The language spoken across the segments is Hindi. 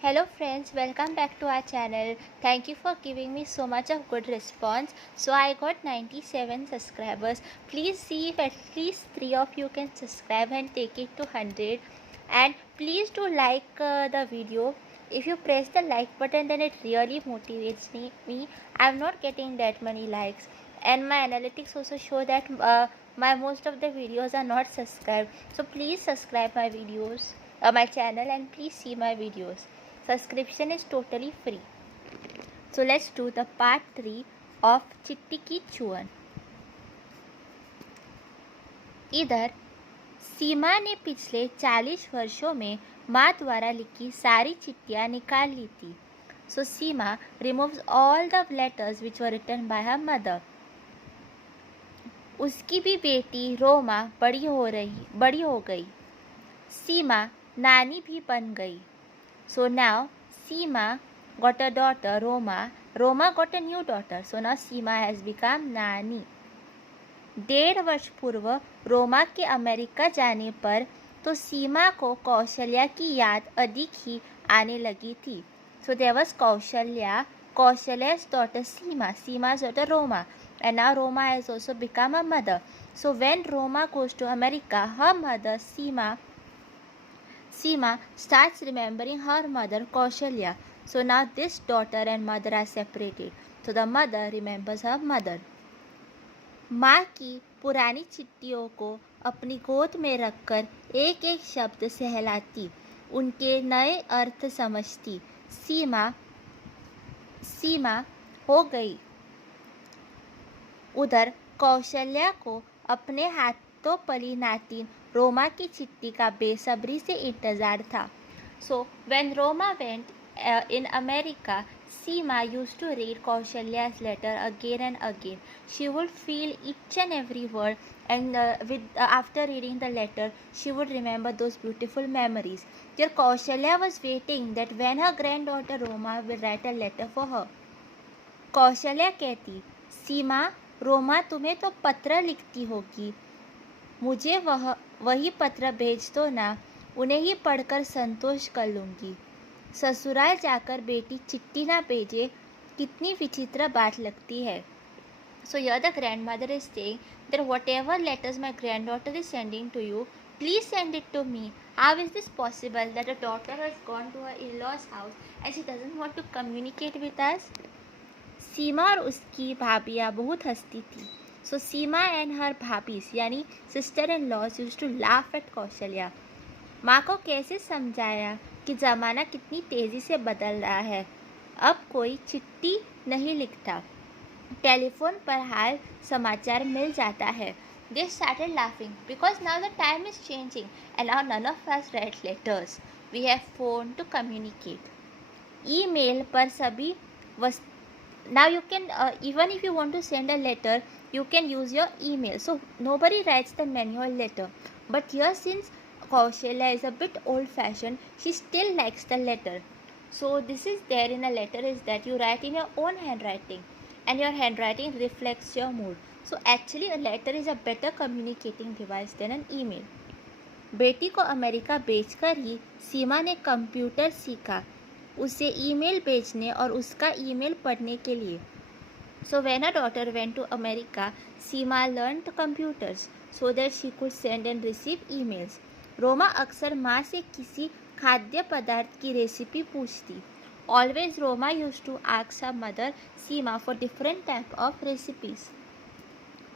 Hello friends, welcome back to our channel. Thank you for giving me so much of good response. So I got 97 subscribers. Please see if at least 3 of you can subscribe and take it to 100. And please do like the video. If you press the like button, then it really motivates me. I'm not getting that many likes, and my analytics also show that my most of the videos are not subscribed. So please subscribe my videos, my channel, and please see my videos. Subscription is totally free. So let's do the part 3 of चिट्ठी की चुअन. इधर सीमा ने पिछले 40 वर्षों में माँ द्वारा लिखी सारी चिट्ठियाँ निकाल ली थी. So Seema removes all the letters which were written by her mother. उसकी भी बेटी रोमा बड़ी हो गई. सीमा नानी भी बन गई. So now Seema got a daughter, Roma. Roma got a new daughter. So now Seema has become Nani. 1.5 वर्ष पूर्व रोमा के अमेरिका जाने पर तो सीमा को कौशल्या की याद अधिक ही आने लगी थी. So there was Kaushalya's daughter Seema, Seema's daughter Roma, and now Roma has also become a mother. So when Roma goes to America, her mother Seema starts remembering her mother Kaushalya. So now this daughter and mother are separated. So the mother remembers her mother. माँ की पुरानी चिट्ठियों को अपनी गोद में रखकर एक एक शब्द सहलाती, उनके नए अर्थ समझती. सीमा हो गई. उधर कौशल्या को अपने हाथों पली नातिन रोमा की चिट्ठी का बेसब्री से इंतज़ार था. So when Roma went in America, Seema used to read Kaushalya's letter again and again. She would feel each and every word, and after reading the letter, she would remember those beautiful memories. Dear Kaushalya was waiting that when her granddaughter Roma will write a letter for her. Kaushalya कहती, सीमा, रोमा तुम्हें तो पत्र लिखती होगी, मुझे वही पत्र भेज दो ना, उन्हें ही पढ़कर संतोष कर लूँगी. ससुराल जाकर बेटी चिट्ठी ना भेजे, कितनी विचित्र बात लगती है. So here the grandmother is saying that whatever letters my granddaughter is sending to you, please send it to me. How is this possible that a daughter has gone to her in-laws house and she doesn't want to communicate with us? सीमा और उसकी भाभियाँ बहुत हंसती थी. So सीमा and her भाभीज यानी sister in laws used to laugh at Kaushalya. माँ को कैसे समझाया कि ज़माना कितनी तेज़ी से बदल रहा है, अब कोई चिट्ठी नहीं लिखता, टेलीफोन पर हाल समाचार मिल जाता है. They started laughing because now the time is changing and now none of us write letters. We have phone to communicate. email पर सभी now you can even if you want to send a letter, you can use your email. So nobody writes the manual letter. But here, since Kaushalya is a bit old-fashioned, she still likes the letter. So this is there in a letter is that you write in your own handwriting, and your handwriting reflects your mood. So actually, a letter is a better communicating device than an email. बेटी को अमेरिका भेजकर ही सीमा ने कंप्यूटर सीखा, उसे ईमेल भेजने और उसका ईमेल पढ़ने के लिए. So when her daughter went to America, Seema learned computers so that she could send and receive emails. Roma अक्सर माँ से किसी खाद्य पदार्थ की रेसिपी पूछती. Always Roma used to ask her mother Seema for different type of recipes.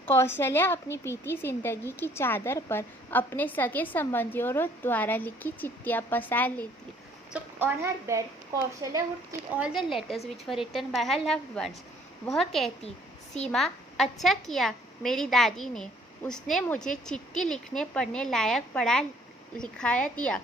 Kaushalya अपनी बीती जिंदगी की चादर पर अपने सगे संबंधियों द्वारा लिखी चिट्ठियाँ पसार लेती. So on her bed, Kaushalya would keep all the letters which were written by her loved ones. वह कहती, सीमा, अच्छा किया मेरी दादी ने, उसने मुझे चिट्ठी लिखने पढ़ने लायक पढ़ा लिखाया दिया.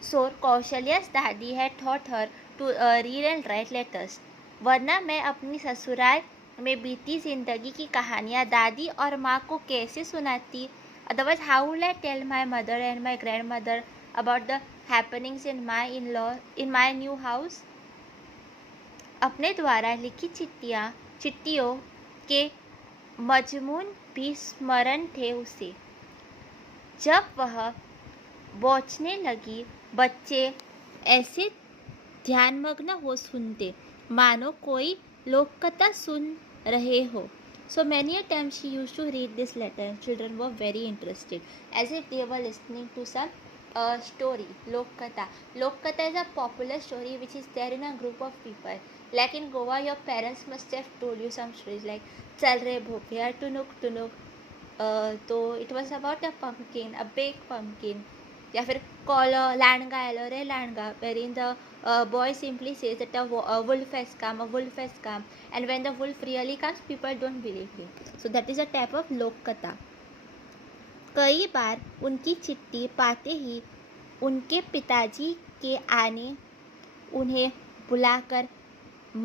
So Kaushalya's daddy had taught her to read and write letters. वरना मैं अपनी ससुराल में बीती जिंदगी की कहानियाँ दादी और माँ को कैसे सुनाती? Otherwise, how will I tell my mother and my grandmother about the happenings in my new house? अपने द्वारा लिखी चिट्ठियों के मजमून भी स्मरण थे उसे. जब वह बौछने लगी, बच्चे ऐसे ध्यानमग्न हो सुनते, मानो कोई लोककथा सुन रहे हो. So many a times she used to read this letter and children were very interested as if they were listening to some story. Lokkatha. Lokkatha is a popular story which is there in a group of people. Like in Goa, your parents must have told you some stories like Chal Re Bhopiya, Tunuk Tunuk. So it was about a pumpkin, a baked pumpkin. या फिर कॉल लैंडगा आलो रे लैंडगा, wherein the boy simply says that a wolf has come, a wolf has come, and when the wolf really comes, people don't believe him. So that is a type of लोक कथा. कई बार उनकी चिट्ठी पाते ही उनके पिताजी के आने उन्हें बुलाकर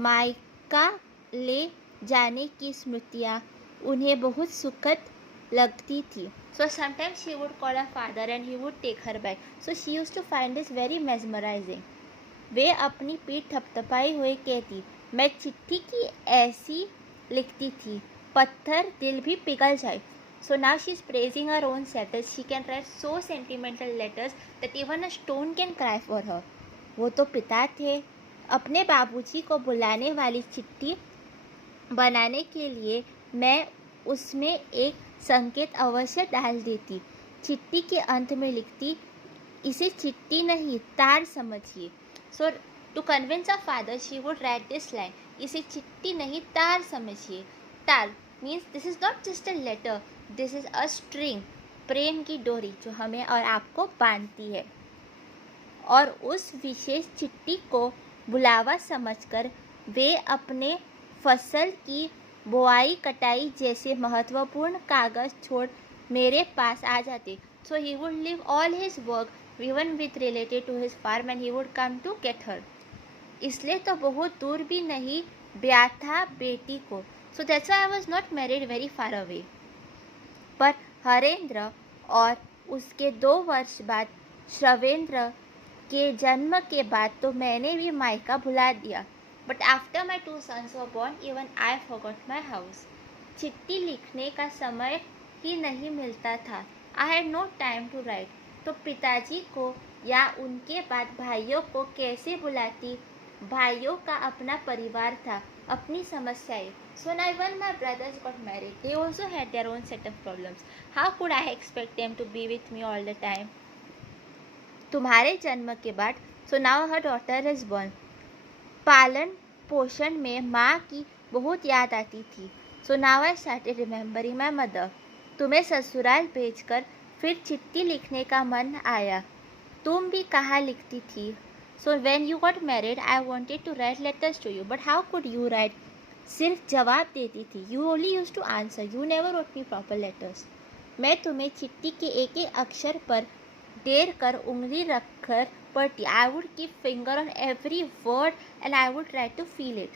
मायका ले जाने की स्मृतियाँ उन्हें बहुत सुखद लगती थी. So sometimes she would call her father and he would take her back. So she used to find this very mesmerizing. वे अपनी पीठ थपथपाई हुए कहती, मैं चिट्ठी की ऐसी लिखती थी, पत्थर दिल भी पिघल जाए. So now she is praising her own self that she can write so sentimental letters that even a stone can cry for her. वो तो पिता थे. अपने बाबूजी को बुलाने वाली चिट्ठी बनाने के लिए मैं उसमें एक संकेत अवश्य डाल देती. चिट्ठी के अंत में लिखती, इसे चिट्ठी नहीं तार समझिए. So to convince a father she would write this line, इसे चिट्ठी नहीं तार समझिए. तार means this is not just a letter, this is a string, प्रेम की डोरी जो हमें और आपको बांधती है. और उस विशेष चिट्ठी को बुलावा समझकर वे अपने फसल की बुआई कटाई जैसे महत्वपूर्ण कागज छोड़ मेरे पास आ जाते. So he would leave all his work even with related to his farm and he would come to get her. इसलिए तो बहुत दूर भी नहीं ब्याह था बेटी को. So that's why I was not married very far away. पर हरेंद्र और उसके 2 वर्ष बाद श्रवेंद्र के जन्म के बाद तो मैंने भी मायका भुला दिया. But after my 2 sons were born, even I forgot my house. चिट्ठी लिखने का समय ही नहीं मिलता था. I had no time to write. तो पिताजी को या उनके बाद भाइयों को कैसे बुलाती. भाइयों का अपना परिवार था, अपनी समस्याएं. So now when my brothers got married, they also had their own set of problems. How could I expect them to be with me all the time? तुम्हारे जन्म के बाद, so now her daughter is born. पालन पोषण में माँ की बहुत याद आती थी. So now I started remembering my mother. तुम्हें ससुराल भेजकर फिर चिट्ठी लिखने का मन आया. तुम भी कहाँ लिखती थी. So when you got married I wanted to write letters to you, but how could you write. सिर्फ जवाब देती थी. You only used to answer, you never wrote me proper letters. मैं तुम्हें चिट्ठी के एक एक अक्षर पर डेर कर उंगली रखकर पढ़ती. I would keep finger on every word and I would try to feel it.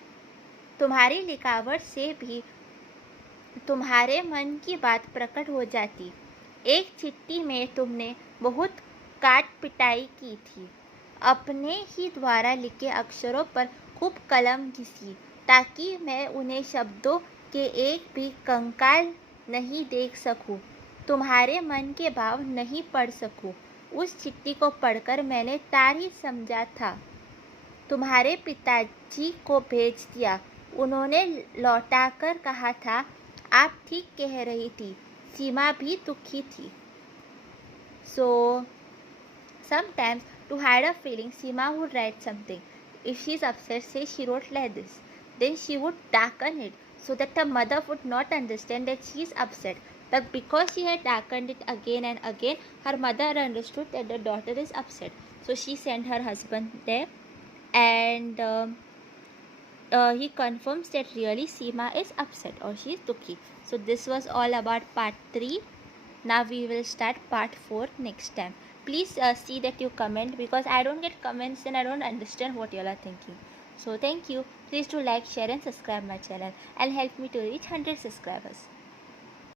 तुम्हारी लिखावट से भी तुम्हारे मन की बात प्रकट हो जाती. एक चिट्ठी में तुमने बहुत काट पिटाई की थी. अपने ही द्वारा लिखे अक्षरों पर खूब कलम घिसी ताकि मैं उन्हें शब्दों के एक भी कंकाल नहीं देख सकूं, तुम्हारे मन के भाव नहीं पढ़ सकूं. उस चिट्ठी को पढ़कर मैंने तार ही समझा था. तुम्हारे पिताजी को भेज दिया. उन्होंने लौटाकर कहा था, आप ठीक कह रही थी, सीमा भी दुखी थी. So sometimes to hide a feeling Seema would write something. If she is upset से she wrote like this, then she would darken it so that her mother would not understand that she is upset. But because she had darkened it again and again, her mother understood that the daughter is upset. So she sent her husband there and he confirms that really Seema is upset or she is dukhi. So this was all about part 3. Now we will start part 4 next time. Please see that you comment, because I don't get comments and I don't understand what you all are thinking. So thank you. Please do like, share and subscribe my channel and help me to reach 100 subscribers.